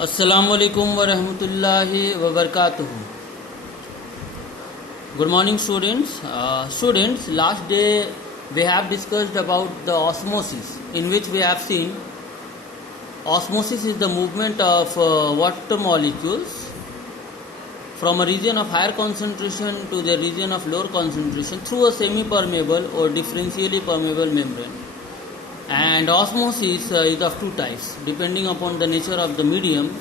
Assalamualaikum warahmatullahi wabarakatuh. Good morning, students. Last day we have discussed about the osmosis, in which we have seen osmosis is the movement of water molecules from a region of higher concentration to the region of lower concentration through a semi-permeable or differentially permeable membrane. And osmosis is of two types depending upon the nature of the medium.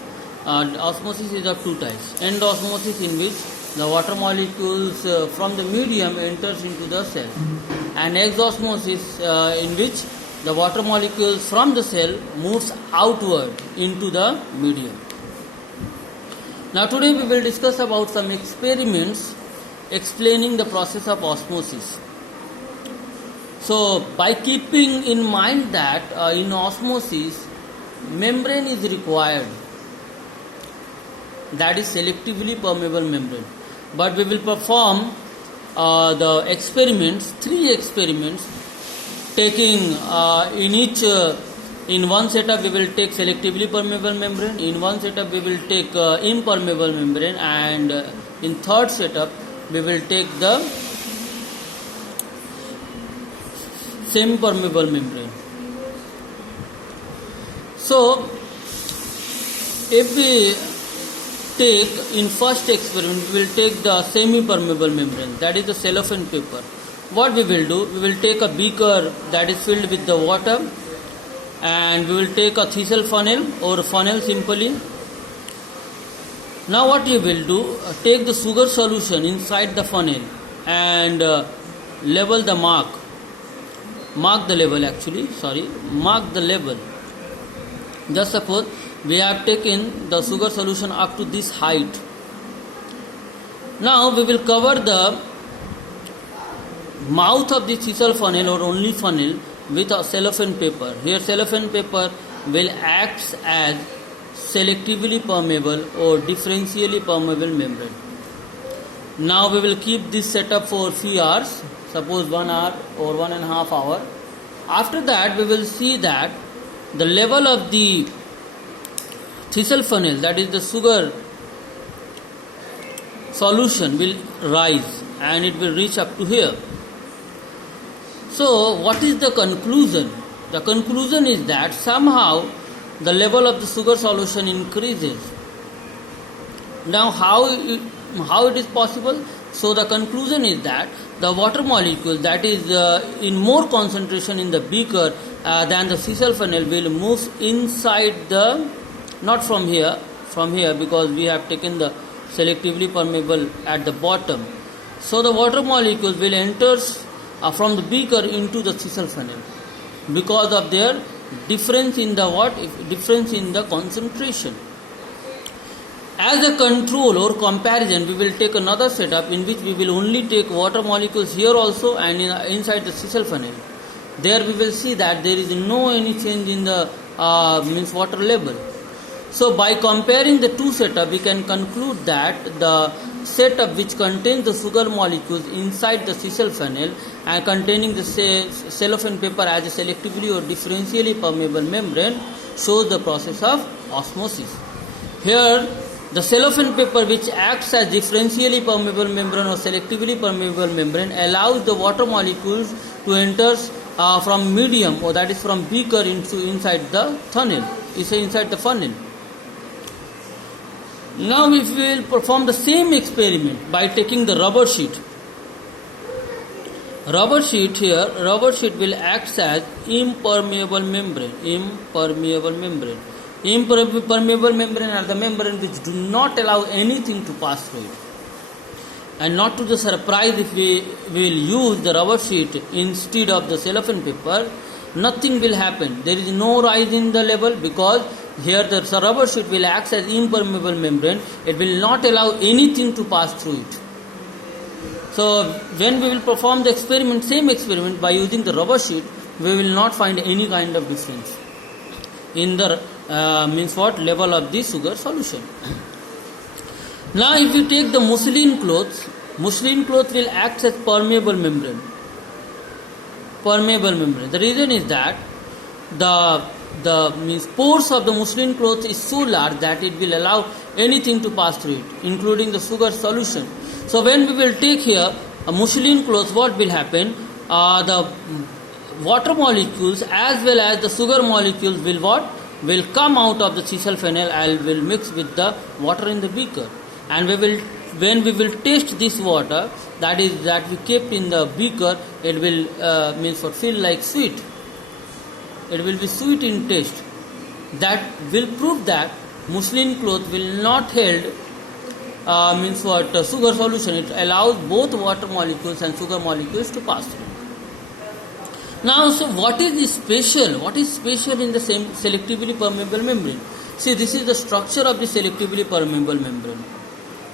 Osmosis is of two types: end osmosis, in which the water molecules from the medium enters into the cell, and exosmosis, in which the water molecules from the cell moves outward into the medium. Now today we will discuss about some experiments explaining the process of osmosis. So, by keeping in mind that in osmosis, membrane is required, that is selectively permeable membrane. But we will perform the experiments, three experiments, taking in one setup we will take selectively permeable membrane, in one setup we will take impermeable membrane, and in third setup we will take the semi-permeable membrane. So, if we take in first experiment, we will take the semi-permeable membrane, that is the cellophane paper. What we will do, we will take a beaker that is filled with the water, and we will take a Thesel funnel or funnel simply. Now what you will do, take the sugar solution inside the funnel and level the mark the level. Just suppose we have taken the sugar solution up to this height. Now we will cover the mouth of the Thesel funnel or only funnel with a cellophane paper. Here cellophane paper will act as selectively permeable or differentially permeable membrane. Now we will keep this setup for few hours, suppose 1 hour or 1.5 hours. After that we will see that the level of the Thesel funnel, that is the sugar solution, will rise and it will reach up to here. So what is the conclusion? The conclusion is that somehow the level of the sugar solution increases. Now how it is possible? So the conclusion is that the water molecule that is in more concentration in the beaker than the Thesel funnel will move inside the, not from here because we have taken the selectively permeable at the bottom. So the water molecules will enter from the beaker into the Thesel funnel because of their difference in the concentration. As a control or comparison, we will take another setup in which we will only take water molecules here also and inside the Thesel funnel. There we will see that there is no any change in the water level. So by comparing the two setups, we can conclude that the setup which contains the sugar molecules inside the Thesel funnel and containing the cellophane paper as a selectively or differentially permeable membrane shows the process of osmosis. Here the cellophane paper, which acts as differentially permeable membrane or selectively permeable membrane, allows the water molecules to enter from medium, or that is from beaker inside the funnel. Now if we will perform the same experiment by taking the rubber sheet. Rubber sheet will act as impermeable membrane. Impermeable membrane are the membrane which do not allow anything to pass through it. And not to the surprise, if we will use the rubber sheet instead of the cellophane paper, nothing will happen. There is no rise in the level because here the rubber sheet will act as impermeable membrane. It will not allow anything to pass through it. So when we will perform the same experiment by using the rubber sheet, we will not find any kind of difference in the level of the sugar solution. Now if you take the muslin cloth will act as permeable membrane. The reason is that the the means pores of the muslin cloth is so large that it will allow anything to pass through it, including the sugar solution. So when we will take here a muslin cloth, what will happen? The water molecules as well as the sugar molecules will what? Will come out of the cecil-phenyl and will mix with the water in the beaker. And when we will taste this water, that we kept in the beaker, it will means what, feel like sweet. It will be sweet in taste. That will prove that muslin cloth will not hold means what, sugar solution. It allows both water molecules and sugar molecules to pass through. Now, so what is special? What is special in the same selectively permeable membrane? See, this is the structure of the selectively permeable membrane.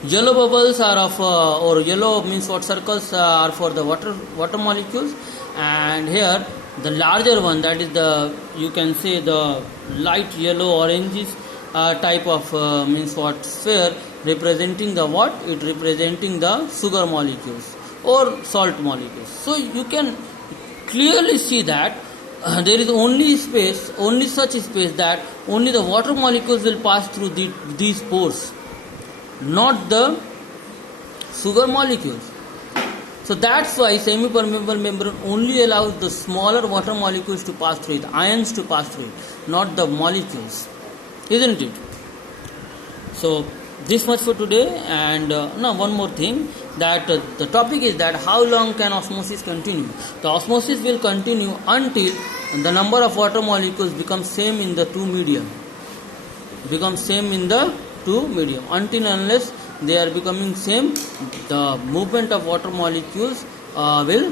Yellow bubbles are of or yellow means what, circles are for the water molecules, and here the larger one, that is the, you can say, the light yellow oranges type of means what, sphere, representing the what? It representing the sugar molecules or salt molecules. So you can clearly see that there is only such space that only the water molecules will pass through these pores, not the sugar molecules. So that's why semi-permeable membrane only allows the smaller water molecules to pass through it, ions to pass through it, not the molecules, isn't it? So this much for today. And now one more thing, that the topic is that how long can osmosis continue? The osmosis will continue until the number of water molecules becomes same in the two medium. Until unless they are becoming same, the movement of water molecules will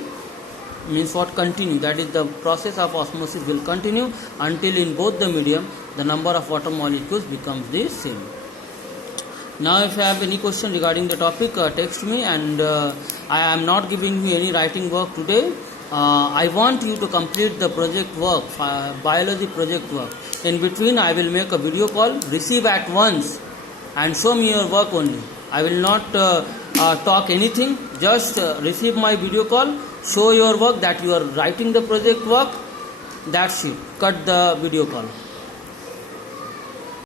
means what, continue. That is, the process of osmosis will continue until in both the medium the number of water molecules becomes the same. Now if you have any question regarding the topic, text me. And I am not giving you any writing work today. I want you to complete the project work, biology project work. In between I will make a video call, receive at once and show me your work only. I will not talk anything, just receive my video call, show your work that you are writing the project work, that's it, cut the video call.